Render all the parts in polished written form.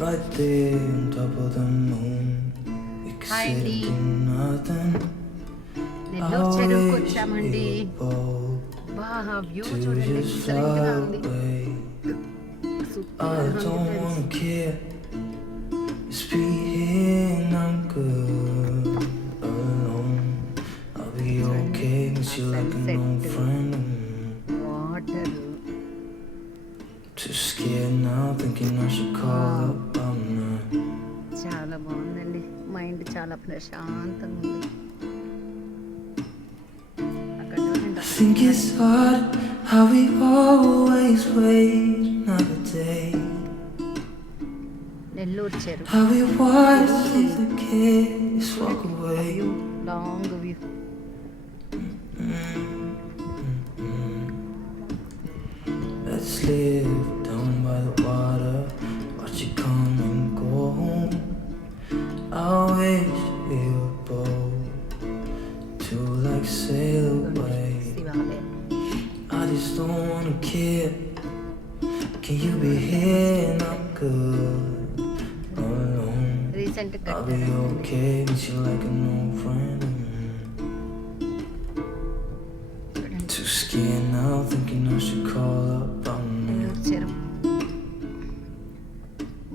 right there on top of the moon. We could Hi, sit Dee. and do nothing. Nellore చెరువుకు I wish వచ్చామండి. you were bold బాగా view to చూడండి, just excellent గా fly ఉంది. away. Super I ఉంది don't friends. wanna care. Just be here and I'm good alone. I'll be okay, miss you like an old friend. Water Too scared now, thinking I should call up all night. చాలా బాగుందండి. Mind చాలా ప్రశాంతంగా ఉంది. అక్కడ చూడండి. I think it's hard how we always wait another day. Nellore చెరువు How we watch the kids walk away. Long view. Let's live down by the water, watch it come and go home. I wish we were bold to like sail away. శివాలయం. I just don't wanna care. Can you be here and I'm good alone? Recent I'll be okay, miss you like an old friend. Too scared now, thinking I should call up all night. Nellore చెరువు.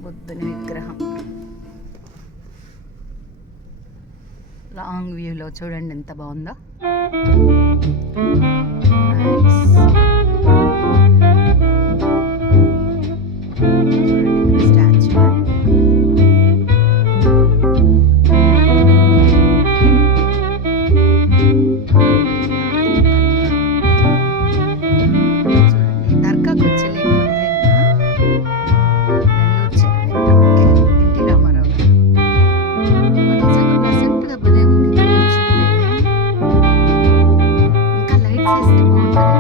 బుద్ధుని విగ్రహం long వ్యూలో చూడండి ఎంత బాగుందో. Nice. చూడండి ఇక్కడ statue. చూడండి దర్గాకు వచ్చలేకపోతే నెల్లూరు చెరువు ఓకే ఎన్టీ రామారావు గారు. నిజంగా ప్లెజెంట్గా భలే ఉంది ఇక్కడ కూర్చుంటే. ఇంకా లైట్స్ వేస్తే బాగుంటుంది.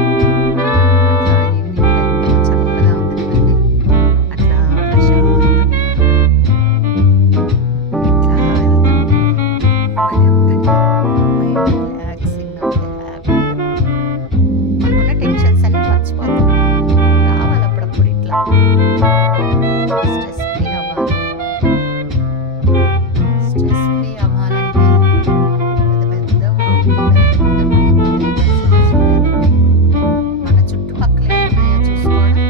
అట్లా ఈవినింగ్ టైంలో చల్లగా ఉంది కదండి. అట్లా ప్రశాంతంగా ఇట్లా వెళ్తుంటే భలే ఉందండి. మైండ్ రిలాక్సింగ్గా ఉంది, హ్యాపీగా. మనకున్న టెన్షన్స్ అన్నీ మర్చిపోతాం. రావాలి అప్పుడప్పుడు ఇట్లా స్ట్రెస్ ఫ్రీ అవ్వాలి. స్ట్రెస్ ఫ్రీ అవ్వాలంటే పెద్ద పెద్ద మన చుట్టుపక్కల ఏమున్నాయో చూసుకోవడం,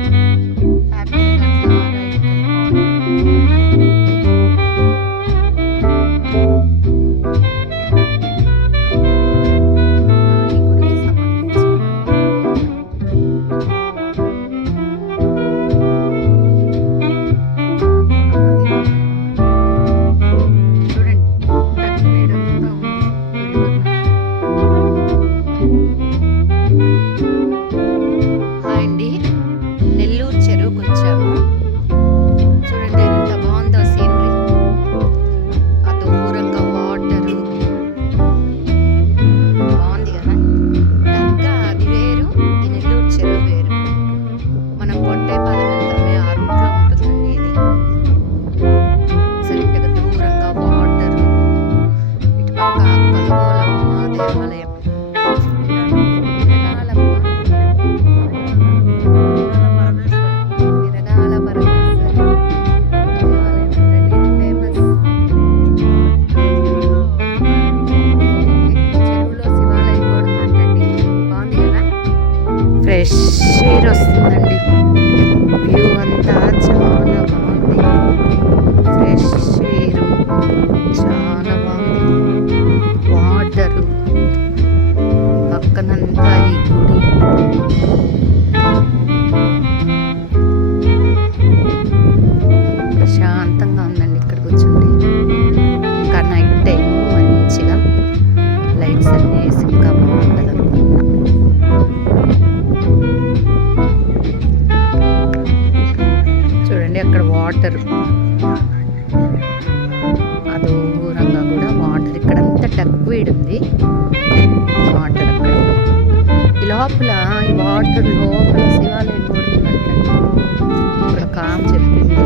హ్యాపీగా అట్లా రైడ్కి వెళ్ళిపోవడం. ఈ గుడికి సంబంధించి చూడండి డక్ వీడంతా ఉంది. హాయ్ అండి, నెల్లూరు చెరువుకు వచ్చాము. చూడండి ఎంత బాగుందో సీనరీ. ఆ దూరంగా వాటరు బాగుంది కదా. దర్గా అది వేరు, ఈ నెల్లూరు చెరువు వేరు. మనం పొట్టేపాలెం వెళ్తామే ఆ రూట్లో ఉంటుందండి ఇది. ఎక్సలెంట్గా దూరంగా వాటరు. ఇటుపక్క కలుగోలమ్మ దేవాలయం. విరగాల పరమేశ్వరి దేవాలయం అండి. ఇది ఫేమస్. చెరువులో శివాలయం కూడా ఉందండి. బాగుంది కదా. ఫ్రెష్ ఎయిర్ వస్తుందండి. వ్యూ అంతా చాలా బాగుంది. ఫ్రెష్ ఎయిర్ చాలా బాగుంది. వాటరు పక్కనంతా ఈ గుడి. ప్రశాంతంగా ఉందండి ఇక్కడ కూర్చుంటే. ఇంకా నైట్ టైం మంచిగా లైట్స్ అన్నీ వేసి ఇంకా బాగుంటుంది అనుకుంటున్నా. చూడండి అక్కడ వాటర్, ఆ దూరంగా కూడా వాటర్. ఇక్కడంతా డక్వీడ్ ఉంది వాటర్ అక్కడ. ఈ లోపల ఈ వాటర్ లోపల శివాలయం కూడా ఉందంటండి. ఇక్కడ కామ్ చెప్పింది.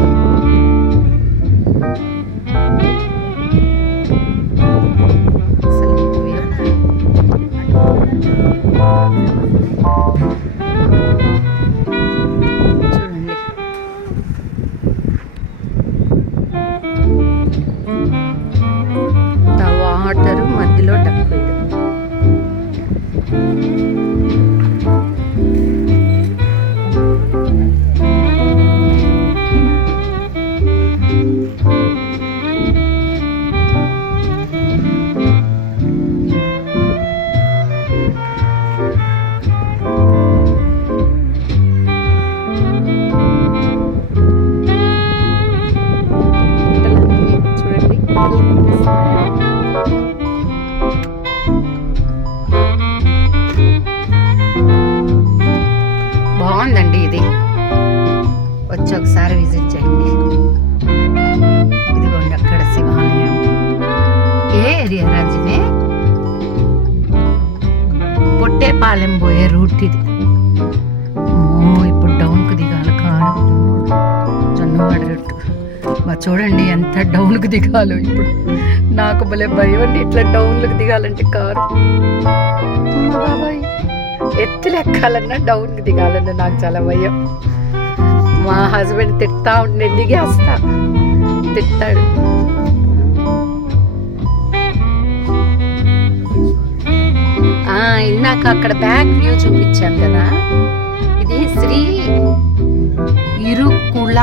చేస్తున్నారు. బాగుందండి ఇది, వచ్చి ఒకసారి విజిట్ చేయండి. ఇదిగోండి అక్కడ శివాలయం. ఏ ఏరియా రాజునే? పొట్టేపాలెం పోయే రూట్ ఇది. ఇప్పుడు డౌన్కు దిగాలి కారు, జొన్నవాడ రూట్. చూడండి ఎంత డౌన్కు దిగాలో. ఇప్పుడు నాకు భలే భయం అండి ఇట్లా డౌన్లకు దిగాలంటే కారు. బాబాయ్ ఎత్తులు ఎక్కాలన్నా డౌన్కి దిగాలన్నా నాకు చాలా భయం. మా హస్బెండ్ తిట్టా ఉంటే దిగేస్తా, తిట్టాడు. ఇందాక అక్కడ బ్యాక్ వ్యూ చూపించాను కదా, ఇది శ్రీ ఇరుకుల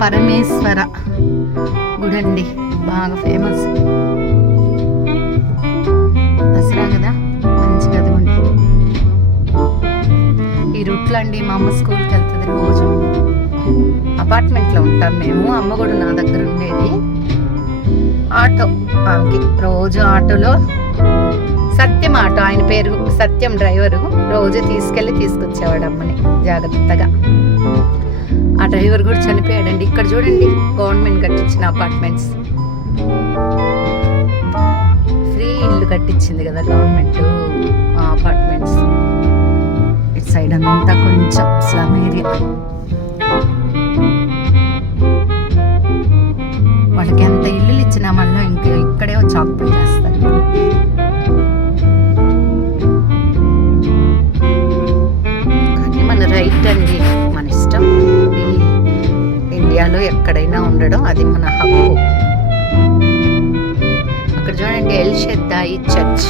పరమేశ్వర గుడి అండి, బాగా ఫేమస్. దసరా కదా, మంచిగా అదిగోండి. ఈ రూట్లో అండి మా అమ్మ స్కూల్కి వెళ్తుంది రోజు. అపార్ట్మెంట్లో ఉంటాం మేము, అమ్మ కూడా నా దగ్గర ఉండేది. ఆటో ఆమెకి రోజు ఆటోలో, సత్యం ఆటో ఆయన పేరు, సత్యం డ్రైవరు. రోజు తీసుకెళ్ళి తీసుకొచ్చేవాడు అమ్మని జాగ్రత్తగా. ఆ డ్రైవర్ కూడా చనిపోయాడండి. ఇక్కడ చూడండి గవర్నమెంట్ కట్టించిన అపార్ట్మెంట్స్, ఫ్రీ ఇల్లు కట్టించింది కదా గవర్నమెంట్. ఆ అపార్ట్మెంట్స్ ఇటు సైడ్ అంతా కొంచెం స్లమ్ ఏరియా. వాళ్ళకి ఎంత ఇల్లు ఇచ్చినా మళ్ళీ ఇంకా ఇక్కడే వచ్చి ఆక్యుపై చేస్తారు. కానీ మన రైట్ అండి, మన ఇష్టం. ఇండియాలో ఎక్కడైనా ఉండడం అది మన హక్కు. అక్కడ చూడండి ఎల్ షెద్దాయి చర్చ్.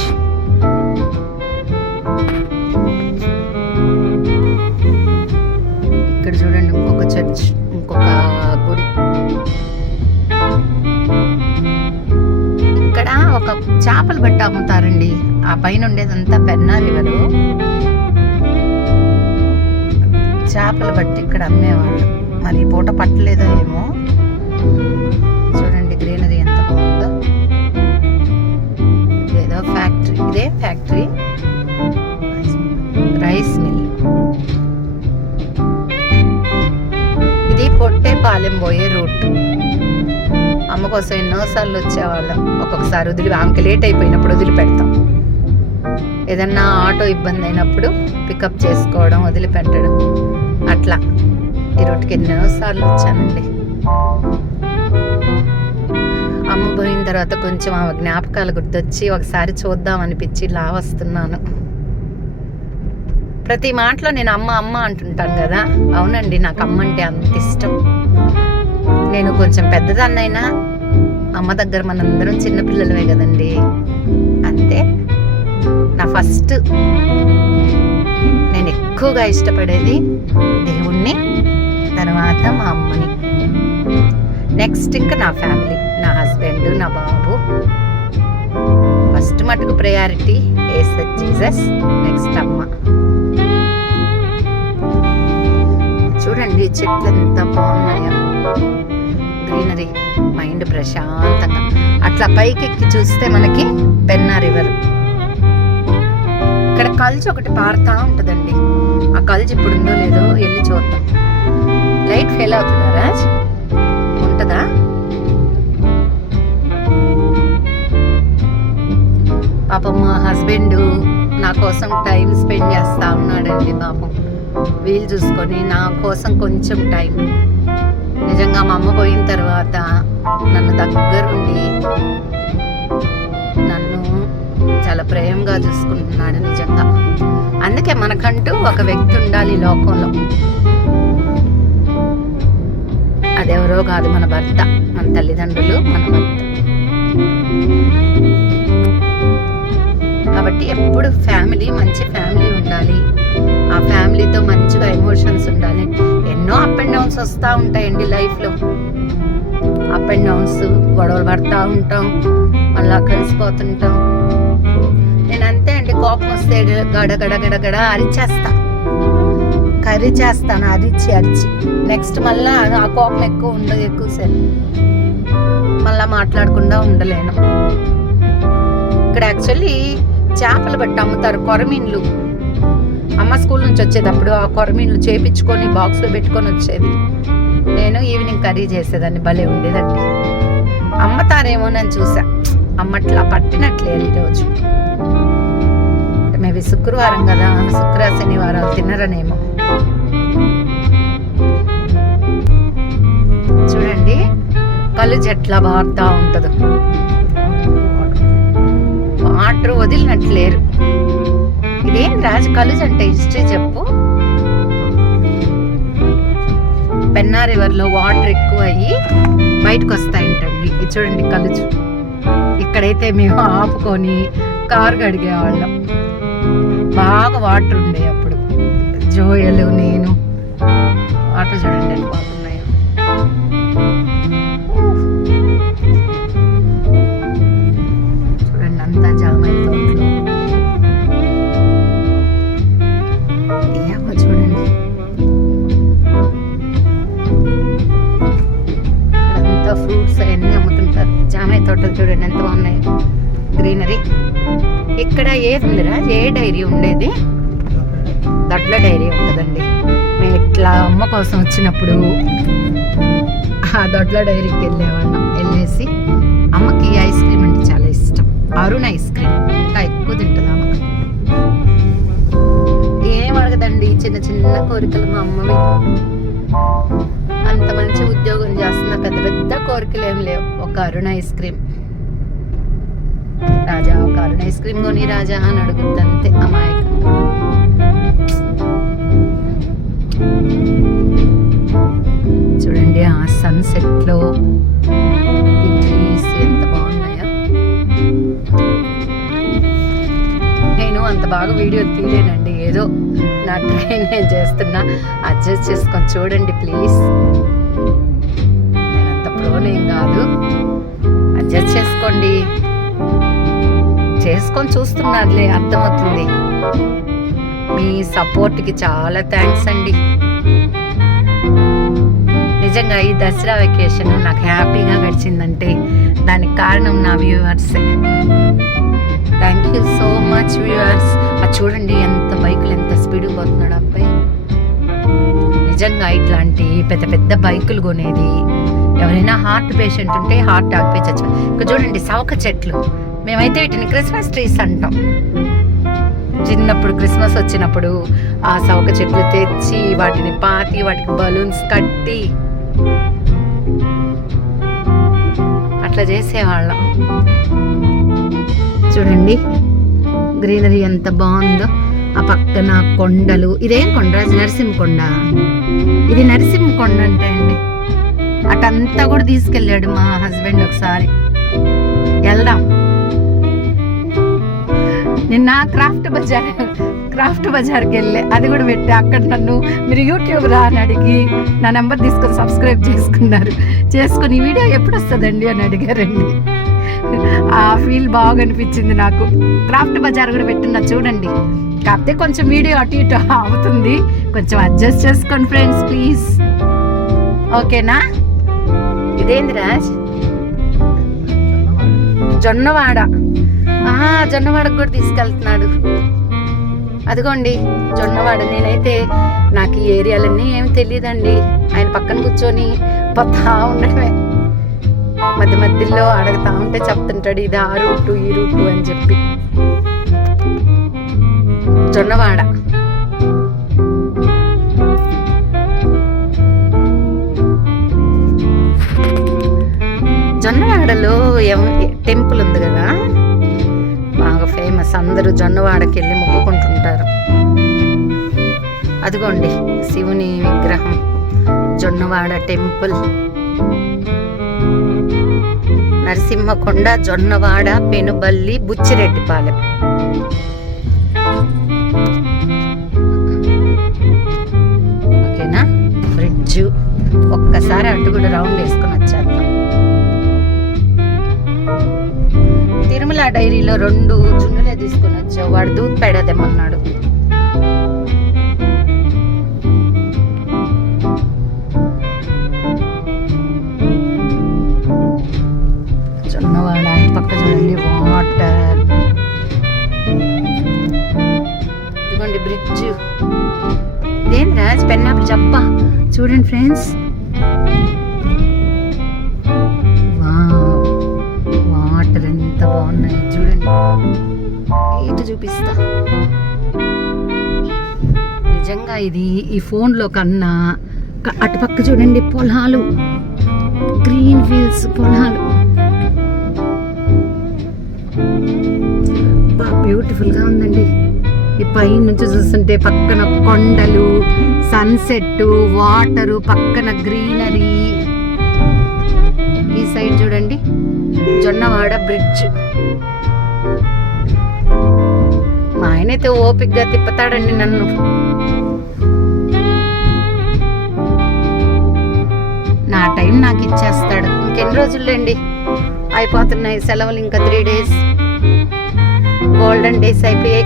ఇక్కడ చూడండి ఇంకొక చర్చ్, ఇంకొక గుడి. ఇక్కడ ఒక చేపలు బట్టి అమ్ముతారండి. ఆ పైన ఉండేదంతా పెన్నా రివరు, చేపలు బట్టి ఇక్కడ అమ్మేవాళ్ళు. మరి పూట పట్టలేదో ఏమో. చూడండి గ్రీనరీ ఎంత బాగుందో. ఇదేదో ఫ్యాక్టరీ, ఇదే ఫ్యాక్టరీ, రైస్ మిల్. ఇది పొట్టేపాలెం పోయే రూట్. అమ్మ కోసం ఎన్నోసార్లు వచ్చేవాళ్ళం. ఒక్కొక్కసారి ఆమెకి లేట్ అయిపోయినప్పుడు వదిలిపెడతాం. ఏదన్నా ఆటో ఇబ్బంది అయినప్పుడు పికప్ చేసుకోవడం, వదిలిపెట్టడం, అట్లా ఈ రూట్కి ఎన్నోసార్లు వచ్చానండి. అమ్మ పోయిన తర్వాత కొంచెం ఆమె జ్ఞాపకాలు గుర్తొచ్చి ఒకసారి చూద్దాం అనిపించి ఇలా వస్తున్నాను. ప్రతి మాటలో నేను అమ్మ అమ్మ అంటుంటాను కదా. అవునండి, నాకు అమ్మ అంటే అంత ఇష్టం. నేను కొంచెం పెద్దదాన్నైనా అమ్మ దగ్గర మనందరం చిన్నపిల్లలమే కదండి. అంతే. నా ఫస్ట్ నేను ఎక్కువగా ఇష్టపడేది దేవుణ్ణి, తర్వాత మా అమ్మని, నెక్స్ట్ ఇంకా నా ఫ్యామిలీ, నా హస్బెండ్, నా బాబు. ఫస్ట్ మటుకు ప్రయారిటీ యేసు జీసస్, నెక్స్ట్ అమ్మ. చూడండి చెట్లు ఎంత బాగున్నాయో, గ్రీనరీ, మైండ్ ప్రశాంతంగా. అట్లా పైకెక్కి చూస్తే మనకి పెన్నా రివర్. ఇక్కడ కల్చి ఒకటి పారుతా ఉంటుందండి. ఆ కల్చి ఇప్పుడు ఉందో లేదో వెళ్ళి చూద్దాం. లైట్ ఫెయిల్ అవుతుందా రాజ్? ఉంటుందా? పాపం మా హస్బెండ్ నా కోసం టైం స్పెండ్ చేస్తా ఉన్నాడండి. పాపం వీలు చూసుకొని నా కోసం కొంచెం టైం. నిజంగా మా అమ్మ పోయిన తర్వాత నన్ను దగ్గరుండి నన్ను చాలా ప్రేమగా చూసుకుంటున్నాడు నిజంగా. అందుకే మనకంటూ ఒక వ్యక్తి ఉండాలి ఈ లోకంలో. అదెవరో కాదు, మన భర్త, మన తల్లిదండ్రులు, మన భర్త. కాబట్టి ఎప్పుడు ఫ్యామిలీ, మంచి ఫ్యామిలీ ఉండాలి. ఆ ఫ్యామిలీతో మంచిగా ఎమోషన్స్ ఉండాలి. ఎన్నో అప్ అండ్ డౌన్స్ వస్తూ ఉంటాయండి లైఫ్లో. అప్ అండ్ డౌన్స్, గొడవలు పడుతూ ఉంటాం, మళ్ళా కలిసిపోతుంటాం. నేను అంతే అండి, కోపం వస్తే గడ గడ గడ గడ అరిచేస్తా. కర్రీ చేస్తాను అరిచి నెక్స్ట్ మళ్ళీ ఆ కోపం ఎక్కువ ఉండదు, ఎక్కువసేపు మళ్ళీ మాట్లాడకుండా ఉండలేను. ఇక్కడ యాక్చువల్లీ చేపలు బట్టి అమ్ముతారు, కొరమీన్లు. అమ్మ స్కూల్ నుంచి వచ్చేటప్పుడు ఆ కొరమీన్లు చేపించుకొని బాక్స్లో పెట్టుకొని వచ్చేది. నేను ఈవినింగ్ కర్రీ చేసేదాన్ని, భలే ఉండేదండి. అమ్మతారేమోనని చూసా, అమ్మట్లా పట్టినట్లేదు ఈరోజు. మేబీ శుక్రవారం కదా, శనివారాలు తినరనేమో. చూడండి కలుజ ఎట్లా బారుతా ఉంటుందో, వాటర్ వదిలినట్లేరు. ఇదేం రాజు కలుజ అంటే హిస్టరీ చెప్పు. పెన్నా రివర్లో వాటర్ ఎక్కువ అయ్యి బయటకు వస్తాయంటండి. ఇది చూడండి కలుజు. ఇక్కడైతే మేము ఆపుకొని కారు కడిగేవాళ్ళం, బాగా వాటర్ ఉండే అప్పుడు. జోయలు నేను వాటర్ చూడండి ఎంత బాగున్నాయో. చూడండి అంతా జామాయిల తోటలో. ఏమో చూడండి అంతా ఫ్రూట్స్ అవన్నీ అమ్ముతుంటారు. జామాయి తోటలు చూడండి ఎంత బాగున్నాయి, గ్రీనరీ. ఇక్కడ ఏది ఉందిరా, ఏ డైరీ ఉండేది? దొడ్ల డైరీ ఉంటుందండి. మేము ఇట్లా అమ్మ కోసం వచ్చినప్పుడు ఆ దొడ్ల డైరీకి వెళ్ళేవాళ్ళం. వెళ్ళేసి అమ్మకి ఐస్ క్రీమ్ అంటే చాలా ఇష్టం, అరుణ్ ఐస్ క్రీమ్. ఇంకా ఎక్కువ తింటుంది అమ్మ. ఏం అడగదండి, చిన్న చిన్న కోరికలు మా అమ్మవి. అంత మంచి ఉద్యోగం చేస్తున్న పెద్ద పెద్ద కోరికలు ఏం లేవు. ఒక అరుణ్ ఐస్ క్రీమ్, రాజా ఒక అరుణ్ ఐస్ క్రీమ్ కొని రాజా అని అడుగుద్ది అంతే అమాయకంగా. చూడండి ఆ సన్సెట్ లో ఈ ట్రీస్ ఎంత బాగున్నాయో. నేను అంత బాగా వీడియో తీయలేనండి, ఏదో నా ట్రై నేను చేస్తున్నా, అడ్జస్ట్ చేసుకొని చూడండి ప్లీజ్. నేను అంత ప్రోనేం కాదు, అడ్జస్ట్ చేసుకోండి. చేసుకొని చూస్తున్నారులే, అర్థమవుతుంది. మీ సపోర్ట్కి చాలా థ్యాంక్స్ అండి. నిజంగా ఈ దసరా వెకేషన్ నాకు హ్యాపీగా గడిచిందంటే దానికి కారణం నా వ్యూవర్సే. Thank you so much viewers. అది చూడండి ఎంత బైకులు ఎంత స్పీడ్గా పోతున్నాడు అబ్బాయి. నిజంగా ఇట్లాంటి పెద్ద పెద్ద బైకులు కొనేది ఎవరైనా హార్ట్ పేషెంట్ ఉంటే హార్ట్ ఆగిపోయి చచ్చిపోయి. ఇక్కడ చూడండి సవక చెట్లు, మేమైతే వీటిని క్రిస్మస్ ట్రీస్ అంటాం. చిన్నప్పుడు క్రిస్మస్ వచ్చినప్పుడు ఆ సవక చెట్లు తెచ్చి వాటిని పాతి వాటికి బలూన్స్ కట్టి అట్లా చేసేవాళ్ళం. చూడండి గ్రీనరీ ఎంత బాగుందో. ఆ పక్కన కొండలు. ఇదేం కొండ? నరసింహకొండ. ఇది నరసింహకొండ అంటే అండి. అటంతా కూడా తీసుకెళ్ళాడు మా హస్బెండ్ ఒకసారి. వెళ్దాం. నిన్న క్రాఫ్ట్ బజార్కి వెళ్ళే, అది కూడా పెట్టి అక్కడ నన్ను మీరు యూట్యూబ్ రా అని అడిగి నా నెంబర్ తీసుకొని సబ్స్క్రైబ్ చేసుకుని ఈ వీడియో ఎప్పుడు వస్తుందండి అని అడిగారండి. ఆ ఫీల్ బాగా అనిపించింది నాకు. క్రాఫ్ట్ బజార్ కూడా పెట్టినా చూడండి. కాకపోతే కొంచెం వీడియో అటు ఇటు అవుతుంది, కొంచెం అడ్జస్ట్ చేసుకోండి ఫ్రెండ్స్ ప్లీజ్. ఓకేనా? ఇదేంది రాజ్? జొన్నవాడ. జొన్నవాడకు కూడా తీసుకెళ్తున్నాడు. అదిగోండి జొన్నవాడ. నేనైతే నాకు ఈ ఏరియాలన్నీ ఏమి తెలియదండి. ఆయన పక్కన కూర్చొని పోతా ఉండడమే. మధ్యలో అడుగుతా ఉంటే చెప్తుంటాడు, ఇది ఆ రూటు ఈ రూటు అని చెప్పి. జొన్నవాడ. జొన్నవాడలో టెంపుల్ ఉంది కదా, బాగా ఫేమస్. అందరూ జొన్నవాడకి వెళ్ళి మొక్కుకుంటుంటారు. అదిగోండి శివుని విగ్రహం, జొన్నవాడ టెంపుల్. నరసింహకొండ, జొన్నవాడ, పెనుబల్లి, బుచ్చిరెడ్డిపాలెం. ఓకేనా? బ్రిడ్జ్. ఒక్కసారి అటు కూడా రౌండ్ వేసుకొని వచ్చేద్దాం. తిరుమల డైరీలో 2 జున్నులే తీసుకొని వచ్చావు. వాడు దూద్ పెడదేమన్నాడు. చూడండి ఫ్రెండ్స్, వాటర్ ఎంత బాగున్నాయి చూడండి. ఇటు చూపిస్తా. నిజంగా ఇది ఈ ఫోన్లో కన్నా అటుపక్క చూడండి, పొలాలు, గ్రీన్ ఫీల్డ్స్, పొలాలు బ్యూటిఫుల్గా ఉందండి. ఈ పై నుంచి చూస్తుంటే పక్కన కొండలు, సన్సెట్, వాటరు, పక్కన గ్రీనరీ. ఈ సైడ్ చూడండి జొన్నవాడ బ్రిడ్జ్. మా ఆయనైతే ఓపికగా తిప్పుతాడండి నన్ను. నా టైం నాకు ఇచ్చేస్తాడు. ఇంకెన్ని రోజులండి, అయిపోతున్నాయి సెలవులు. ఇంకా 3 days గోల్డెన్ డేస్ అయిపోయాయి.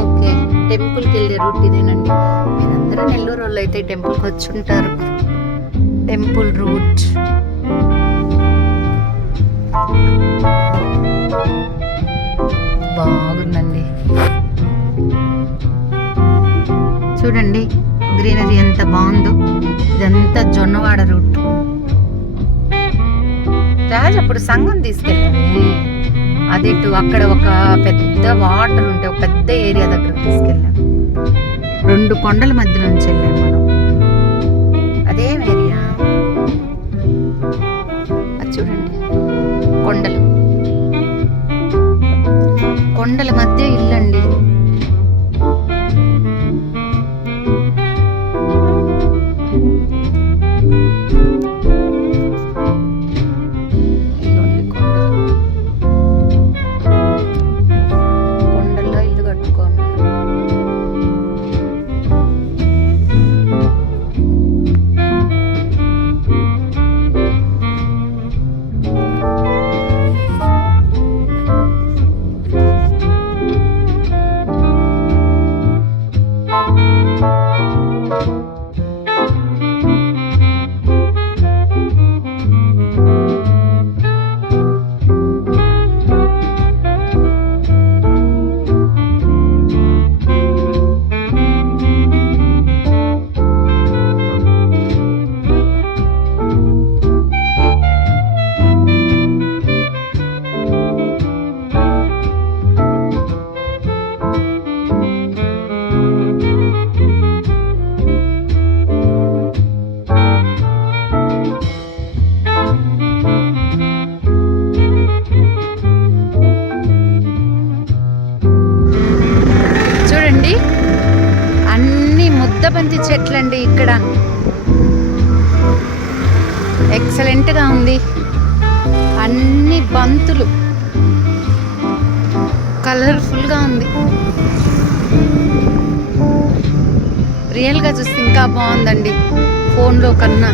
ఓకే, టెంపుల్కి వెళ్ళే రూట్ ఇదేనండి. మీరందరూ నెల్లూరు వాళ్ళు అయితే టెంపుల్కి వచ్చి ఉంటారు. Temple route. బాగుందండి చూడండి, గ్రీనరీ ఎంత బాగుందో. ఇదంతా జొన్నవాడ రూట్. రాజు అప్పుడు సంగం తీసుకెళ్ళామే, అది అక్కడ ఒక పెద్ద వాటర్ ఉంటే ఒక పెద్ద ఏరియా దగ్గర తీసుకెళ్ళాం. 2 కొండల మధ్య నుంచి వెళ్ళాం మనం. అదేం ఏరియా అది చూడండి, కొండల మధ్య ఇల్లండి. కొండల్లో ఇల్లు కట్టుకోండి. బంతి చెట్లండి. ఇక్కడ ఎక్సలెంట్గా ఉంది. అన్ని బంతులు కలర్ఫుల్గా ఉంది. రియల్గా చూస్తే ఇంకా బాగుందండి ఫోన్లో కన్నా.